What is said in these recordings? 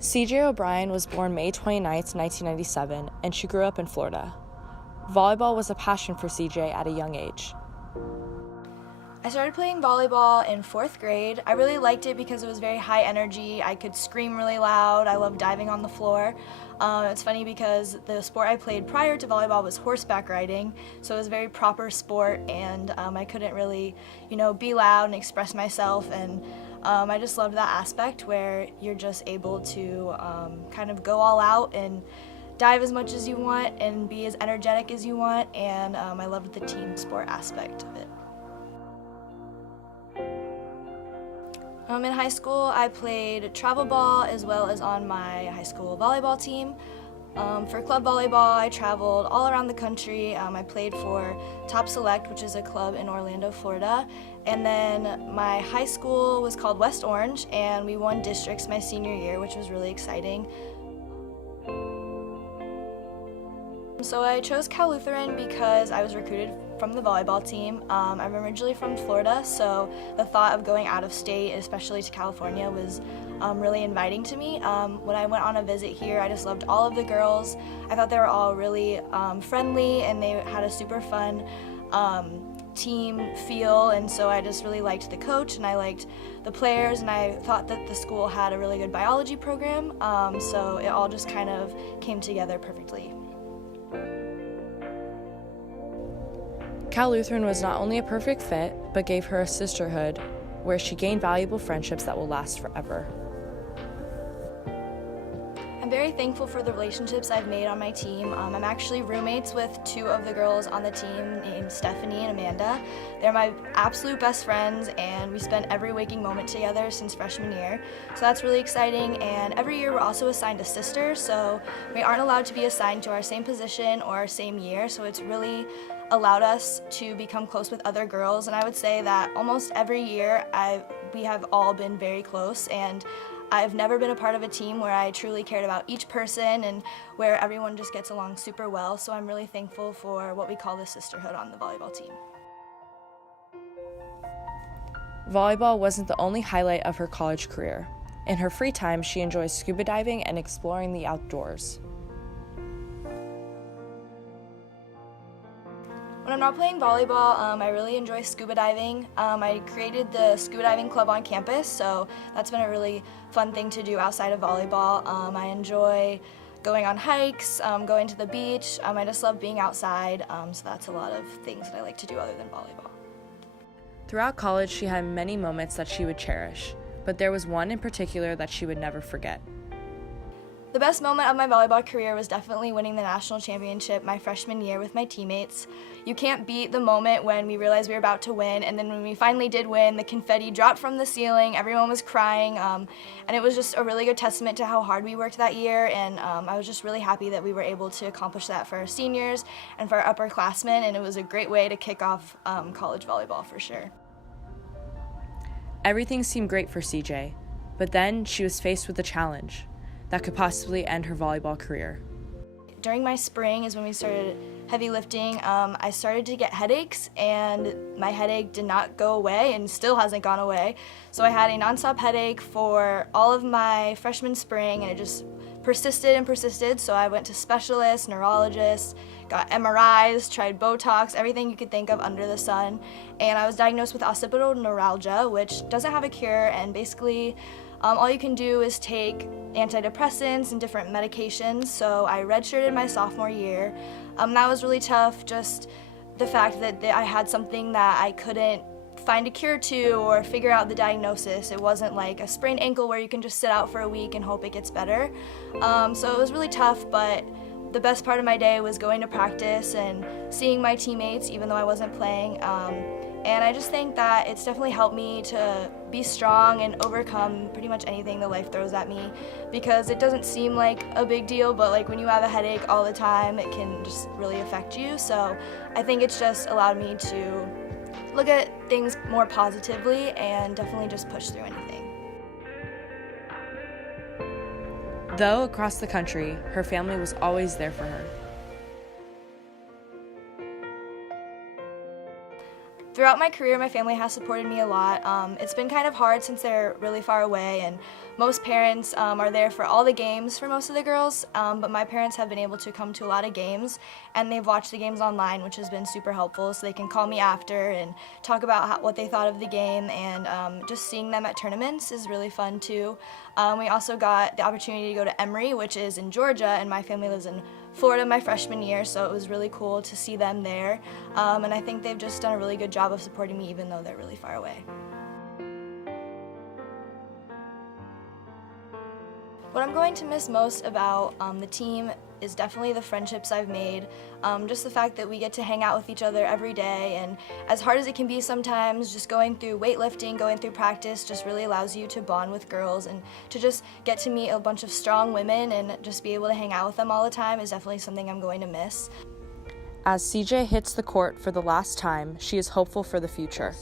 CJ O'Brien was born May 29, 1997, and she grew up in Florida. Volleyball was a passion for CJ at a young age. I started playing volleyball in 4th grade. I really liked it because it was very high energy. I could scream really loud. I loved diving on the floor. It's funny because the sport I played prior to volleyball was horseback riding, so it was a very proper sport, and I couldn't really, be loud and express myself, and I just loved that aspect where you're just able to kind of go all out and dive as much as you want and be as energetic as you want, and I loved the team sport aspect of it. In high school, I played travel ball as well as on my high school volleyball team. For club volleyball, I traveled all around the country. I played for Top Select, which is a club in Orlando, Florida. And then my high school was called West Orange, and we won districts my senior year, which was really exciting. So I chose Cal Lutheran because I was recruited from the volleyball team. I'm originally from Florida, so the thought of going out of state, especially to California, was really inviting to me. When I went on a visit here, I just loved all of the girls. I thought they were all really friendly, and they had a super fun team feel, and so I just really liked the coach, and I liked the players, and I thought that the school had a really good biology program, so it all just kind of came together perfectly. Cal Lutheran was not only a perfect fit, but gave her a sisterhood where she gained valuable friendships that will last forever. I'm very thankful for the relationships I've made on my team. I'm actually roommates with 2 of the girls on the team named Stephanie and Amanda. They're my absolute best friends, and we spend every waking moment together since freshman year. So that's really exciting, and every year we're also assigned a sister, so we aren't allowed to be assigned to our same position or our same year, so it's really allowed us to become close with other girls, and I would say that almost every year we have all been very close, and I've never been a part of a team where I truly cared about each person and where everyone just gets along super well, so I'm really thankful for what we call the sisterhood on the volleyball team. Volleyball wasn't the only highlight of her college career. In her free time, she enjoys scuba diving and exploring the outdoors. When I'm not playing volleyball, I really enjoy scuba diving. I created the scuba diving club on campus, so that's been a really fun thing to do outside of volleyball. I enjoy going on hikes, going to the beach. I just love being outside, so that's a lot of things that I like to do other than volleyball. Throughout college, she had many moments that she would cherish, but there was one in particular that she would never forget. The best moment of my volleyball career was definitely winning the national championship my freshman year with my teammates. You can't beat the moment when we realized we were about to win, and then when we finally did win, the confetti dropped from the ceiling, everyone was crying, and it was just a really good testament to how hard we worked that year, and I was just really happy that we were able to accomplish that for our seniors and for our upperclassmen, and it was a great way to kick off college volleyball for sure. Everything seemed great for CJ, but then she was faced with a challenge that could possibly end her volleyball career. During my spring is when we started heavy lifting. I started to get headaches, and my headache did not go away and still hasn't gone away. So I had a nonstop headache for all of my freshman spring, and it just persisted and persisted. So I went to specialists, neurologists, got MRIs, tried Botox, everything you could think of under the sun. And I was diagnosed with occipital neuralgia, which doesn't have a cure, and basically all you can do is take antidepressants and different medications. So I redshirted my sophomore year. That was really tough, just the fact that I had something that I couldn't find a cure to or figure out the diagnosis. It wasn't like a sprained ankle where you can just sit out for a week and hope it gets better. So it was really tough, but the best part of my day was going to practice and seeing my teammates, even though I wasn't playing. And I just think that it's definitely helped me to be strong and overcome pretty much anything that life throws at me, because it doesn't seem like a big deal, but like when you have a headache all the time, it can just really affect you. So I think it's just allowed me to look at things more positively and definitely just push through anything. Though across the country, her family was always there for her. Throughout my career, my family has supported me a lot. It's been kind of hard since they're really far away, and most parents are there for all the games for most of the girls, but my parents have been able to come to a lot of games, and they've watched the games online, which has been super helpful, so they can call me after and talk about what they thought of the game, and just seeing them at tournaments is really fun too. We also got the opportunity to go to Emory, which is in Georgia, and my family lives in Florida my freshman year, so it was really cool to see them there, and I think they've just done a really good job of supporting me even though they're really far away. What I'm going to miss most about the team is definitely the friendships I've made, just the fact that we get to hang out with each other every day, and as hard as it can be sometimes, just going through weightlifting, going through practice just really allows you to bond with girls and to just get to meet a bunch of strong women and just be able to hang out with them all the time is definitely something I'm going to miss. As CJ hits the court for the last time, she is hopeful for the future.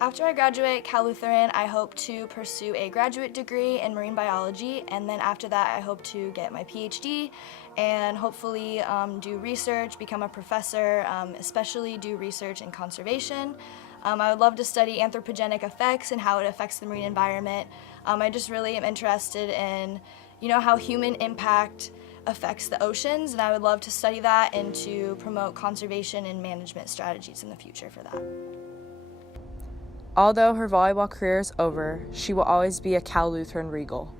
After I graduate Cal Lutheran, I hope to pursue a graduate degree in marine biology, and then after that I hope to get my PhD and hopefully do research, become a professor, especially do research in conservation. I would love to study anthropogenic effects and how it affects the marine environment. I just really am interested in, how human impact affects the oceans, and I would love to study that and to promote conservation and management strategies in the future for that. Although her volleyball career is over, she will always be a Cal Lutheran Regal.